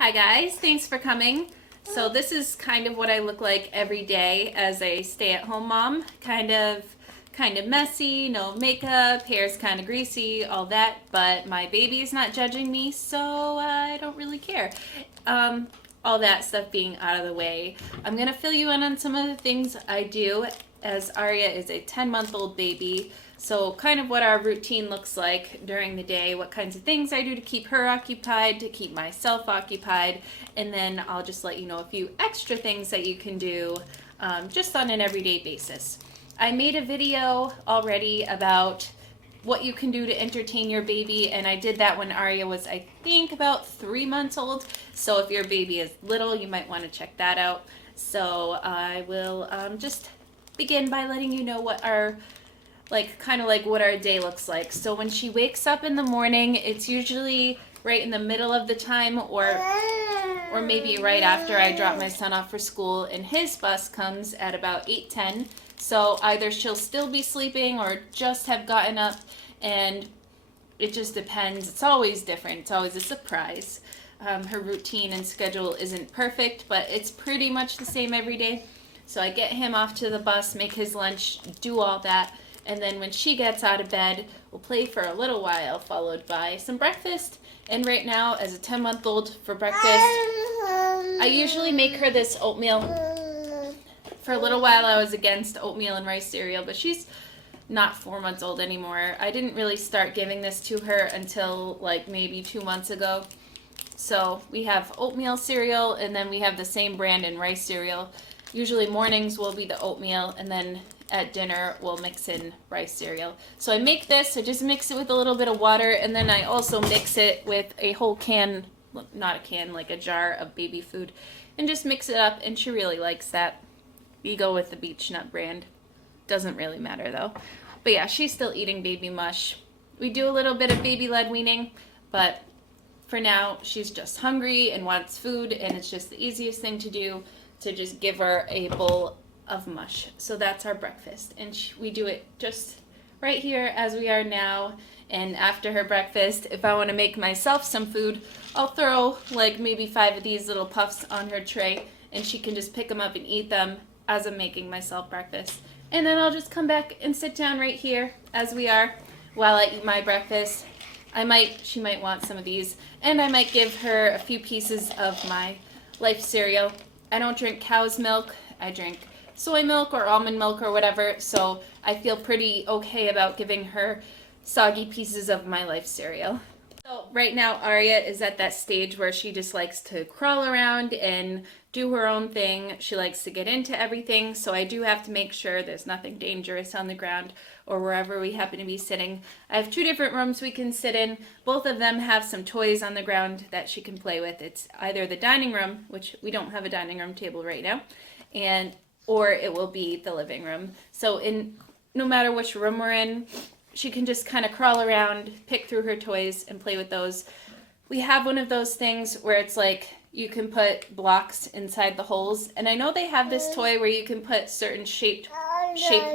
Hi guys, thanks for coming. So this is kind of what I look like every day as a stay-at-home mom. Kind of messy, no makeup, hair's kind of greasy, all that, but my baby's not judging me, so I don't really care. Um, all that stuff being out of the way, I'm gonna fill you in on some of the things I do as Arya is a 10-month-old baby. So kind of what our routine looks like during the day, what kinds of things I do to keep her occupied, to keep myself occupied, and then I'll just let you know a few extra things that you can do just on an everyday basis. I made a video already about what you can do to entertain your baby, and I did that when Arya was, I think, about 3 months old. So if your baby is little, you might want to check that out. So I will just begin by letting you know what our kind of like what our day looks like. So when she wakes up in the morning, it's usually right in the middle of the time or maybe right after I drop my son off for school, and his bus comes at about 8:10. So either she'll still be sleeping or just have gotten up, and it just depends. It's always different. It's always a surprise. Her routine and schedule isn't perfect, but it's pretty much the same every day. So I get him off to the bus, make his lunch, do all that. And then when she gets out of bed, we'll play for a little while, followed by some breakfast. And right now, as a 10-month-old for breakfast, I usually make her this oatmeal. For a little while, I was against oatmeal and rice cereal, but she's not 4 months old anymore. I didn't really start giving this to her until like maybe 2 months ago. So we have oatmeal cereal, and then we have the same brand in rice cereal. Usually mornings will be the oatmeal, and then at dinner we'll mix in rice cereal. So I make this, I just mix it with a little bit of water, and then I also mix it with a whole can, not a can, like a jar of baby food, and just mix it up, and she really likes that. We go with the beech nut brand. Doesn't really matter though. But yeah, she's still eating baby mush. We do a little bit of baby-led weaning, but for now she's just hungry and wants food, and it's just the easiest thing to do to just give her a bowl of mush. So that's our breakfast, and we do it just right here as we are now. And after her breakfast, if I want to make myself some food, I'll throw like maybe 5 of these little puffs on her tray, and she can just pick them up and eat them as I'm making myself breakfast. And then I'll just come back and sit down right here as we are while I eat my breakfast. She might want some of these, and I might give her a few pieces of my Life cereal. I don't drink cow's milk. I drink soy milk or almond milk or whatever, so I feel pretty okay about giving her soggy pieces of my Life cereal. So right now Arya is at that stage where she just likes to crawl around and do her own thing. She likes to get into everything, so I do have to make sure there's nothing dangerous on the ground or wherever we happen to be sitting. I have 2 different rooms we can sit in. Both of them have some toys on the ground that she can play with. It's either the dining room, which we don't have a dining room table right now, or it will be the living room. So no matter which room we're in, she can just kind of crawl around, pick through her toys, and play with those. We have one of those things where it's like you can put blocks inside the holes, and I know they have this toy where you can put certain shaped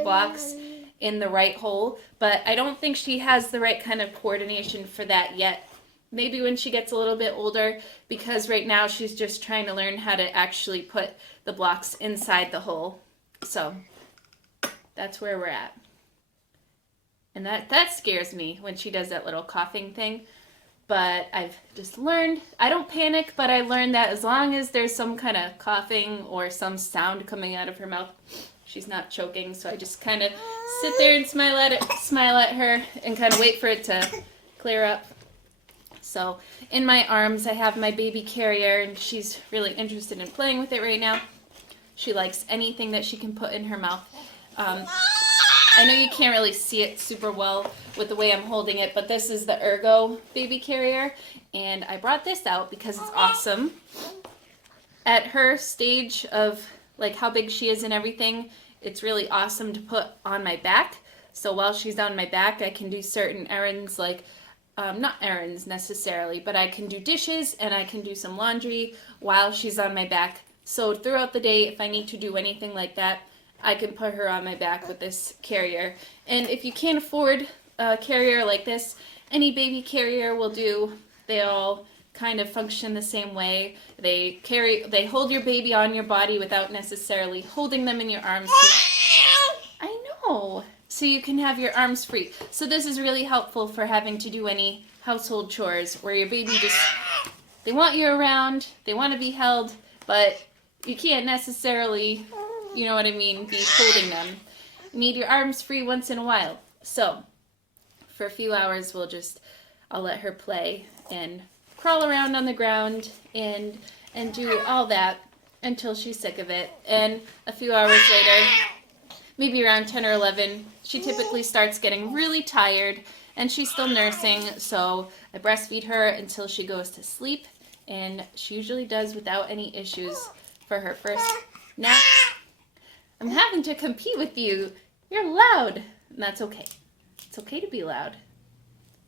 blocks in the right hole, but I don't think she has the right kind of coordination for that yet. Maybe when she gets a little bit older, because right now she's just trying to learn how to actually put the blocks inside the hole. So that's where we're at. And that scares me when she does that little coughing thing. But I've just learned, I don't panic, but I learned that as long as there's some kind of coughing or some sound coming out of her mouth, she's not choking. So I just kind of sit there and smile at her and kind of wait for it to clear up. So in my arms I have my baby carrier, and she's really interested in playing with it right now. She likes anything that she can put in her mouth. I know you can't really see it super well with the way I'm holding it, but this is the Ergo baby carrier, and I brought this out because it's awesome. At her stage of like how big she is and everything, it's really awesome to put on my back. So while she's on my back, I can do certain errands, like not errands necessarily, but I can do dishes and I can do some laundry while she's on my back. So throughout the day, if I need to do anything like that, I can put her on my back with this carrier. And if you can't afford a carrier like this, any baby carrier will do. They all kind of function the same way. They hold your baby on your body without necessarily holding them in your arms. I know. So you can have your arms free. So this is really helpful for having to do any household chores where your baby just, they want you around, they want to be held, but you can't necessarily, you know what I mean, be holding them. You need your arms free once in a while. So for a few hours I'll let her play and crawl around on the ground and do all that until she's sick of it. And a few hours later, maybe around 10 or 11, she typically starts getting really tired, and she's still nursing, so I breastfeed her until she goes to sleep, and she usually does without any issues for her first nap. I'm having to compete with you. You're loud, and that's okay. It's okay to be loud.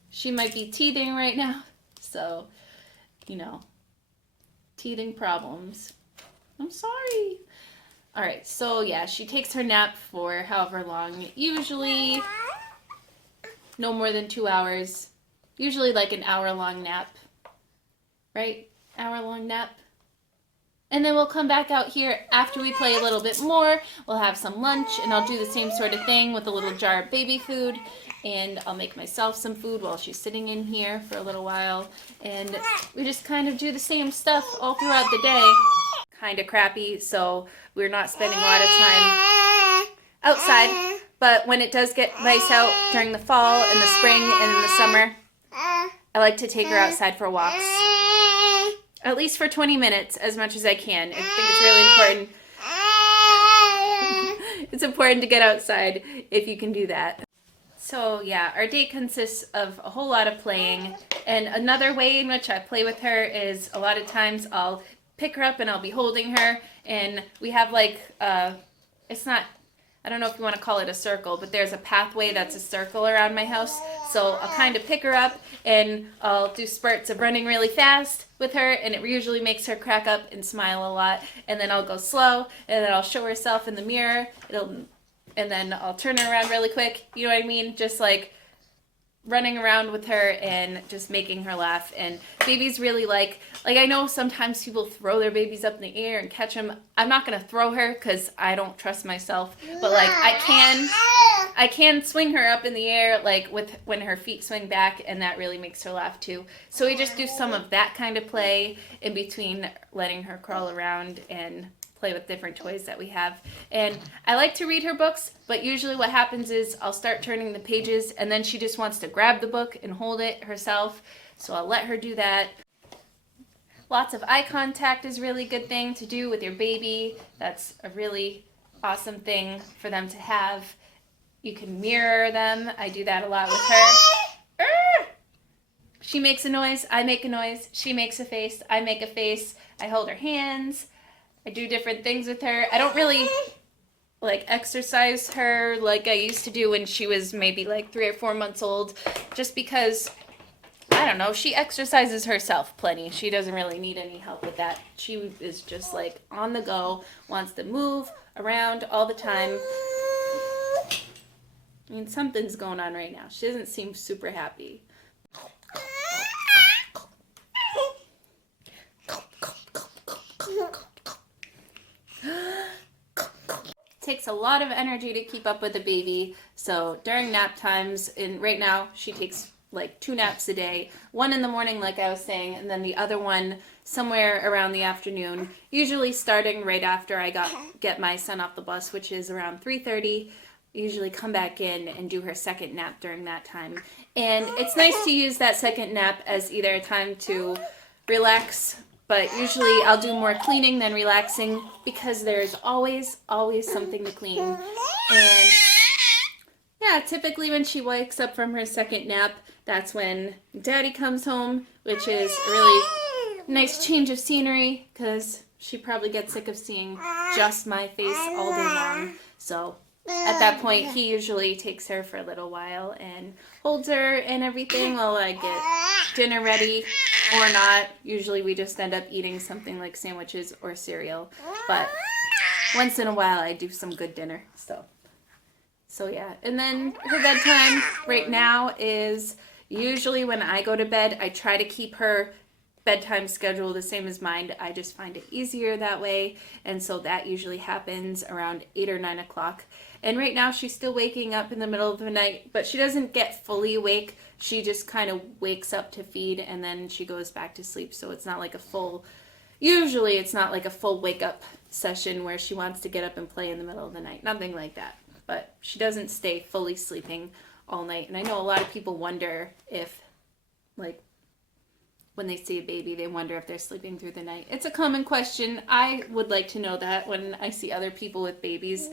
She might be teething right now, so, teething problems. I'm sorry. All right, so yeah, she takes her nap for however long, usually no more than 2 hours, usually like an hour-long nap, right? Hour-long nap. And then we'll come back out here after we play a little bit more. We'll have some lunch, and I'll do the same sort of thing with a little jar of baby food, and I'll make myself some food while she's sitting in here for a little while, and we just kind of do the same stuff all throughout the day. Kind of crappy, so we're not spending a lot of time outside, but when it does get nice out during the fall and the spring and in the summer, I like to take her outside for walks, at least for 20 minutes, as much as I can. I think it's really important. It's important to get outside if you can do that. So yeah, our day consists of a whole lot of playing, and another way in which I play with her is a lot of times I'll pick her up and I'll be holding her, and we have like, it's not, I don't know if you want to call it a circle, but there's a pathway that's a circle around my house, so I'll kind of pick her up and I'll do spurts of running really fast with her, and it usually makes her crack up and smile a lot, and then I'll go slow, and then I'll show herself in the mirror, and then I'll turn her around really quick, you know what I mean, just like running around with her and just making her laugh. And babies really like I know sometimes people throw their babies up in the air and catch them. I'm not gonna throw her because I don't trust myself, but like I can swing her up in the air like when her feet swing back, and that really makes her laugh too. So we just do some of that kind of play in between letting her crawl around and play with different toys that we have. And I like to read her books, but usually what happens is I'll start turning the pages and then she just wants to grab the book and hold it herself, so I'll let her do that. Lots of eye contact is a really good thing to do with your baby. That's a really awesome thing for them to have. You can mirror them. I do that a lot with her. She makes a noise, I make a noise. She makes a face, I make a face. I hold her hands. I do different things with her. I don't really like exercise her like I used to do when she was maybe like 3 or 4 months old, just because, I don't know, she exercises herself plenty. She doesn't really need any help with that. She is just like on the go, wants to move around all the time. I mean, something's going on right now. She doesn't seem super happy. Takes a lot of energy to keep up with a baby, so during nap times, and right now she takes like 2 naps a day, one in the morning like I was saying, and then the other one somewhere around the afternoon, usually starting right after I get my son off the bus, which is around 3:30. Usually come back in and do her second nap during that time. And it's nice to use that second nap as either a time to relax, but usually I'll do more cleaning than relaxing because there's always something to clean. And yeah, typically when she wakes up from her second nap, that's when Daddy comes home, which is a really nice change of scenery because she probably gets sick of seeing just my face all day long. So at that point, he usually takes her for a little while and holds her and everything while I get dinner ready, or not. Usually we just end up eating something like sandwiches or cereal, but once in a while I do some good dinner. So yeah, and then her bedtime right now is usually when I go to bed, I try to keep her bedtime schedule the same as mine. I just find it easier that way, and so that usually happens around 8 or 9 o'clock. And right now she's still waking up in the middle of the night, but she doesn't get fully awake. She just kind of wakes up to feed and then she goes back to sleep. So it's not like a full, usually it's not like a full wake up session where she wants to get up and play in the middle of the night. Nothing like that. But she doesn't stay fully sleeping all night. And I know a lot of people wonder if, like, when they see a baby, they wonder if they're sleeping through the night. It's a common question. I would like to know that when I see other people with babies.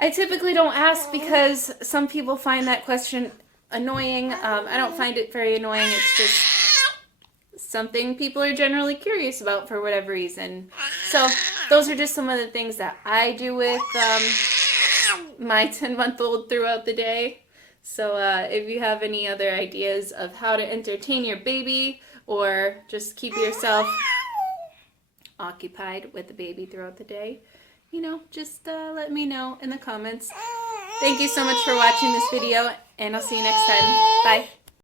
I typically don't ask because some people find that question annoying. I don't find it very annoying. It's just something people are generally curious about for whatever reason. So those are just some of the things that I do with my 10-month-old throughout the day. So if you have any other ideas of how to entertain your baby or just keep yourself occupied with the baby throughout the day, you know, just let me know in the comments. Thank you so much for watching this video, and I'll see you next time. Bye.